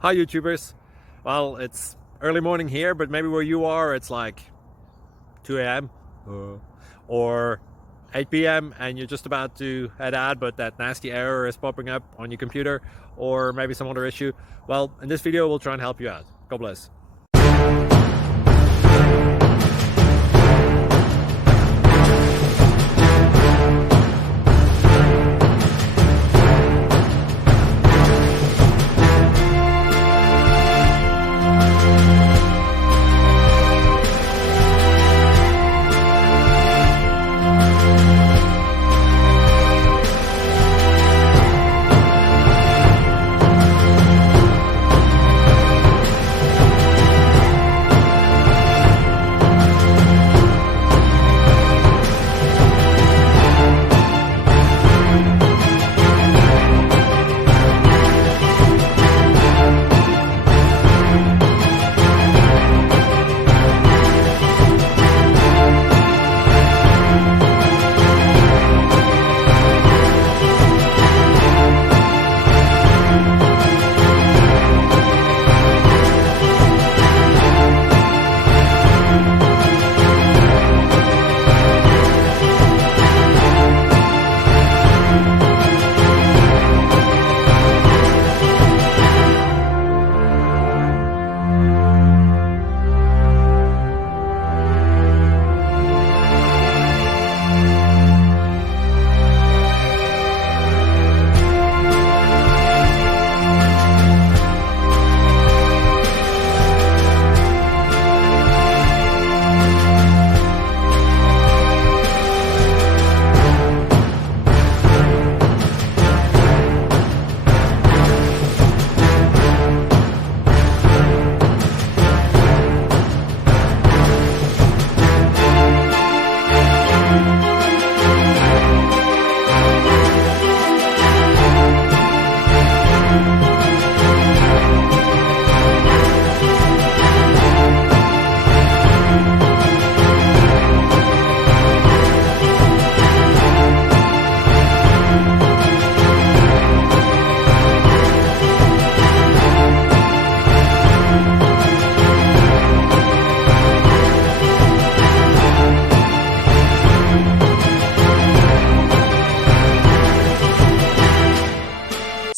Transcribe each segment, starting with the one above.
Hi YouTubers. Well, it's early morning here, but maybe where you are it's like 2 a.m. or 8 p.m. and you're just about to head out, but that nasty error is popping up on your computer, or maybe some other issue. Well, in this video we'll try and help you out. God bless.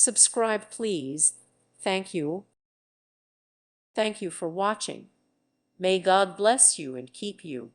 Subscribe, please. Thank you. Thank you for watching. May God bless you and keep you.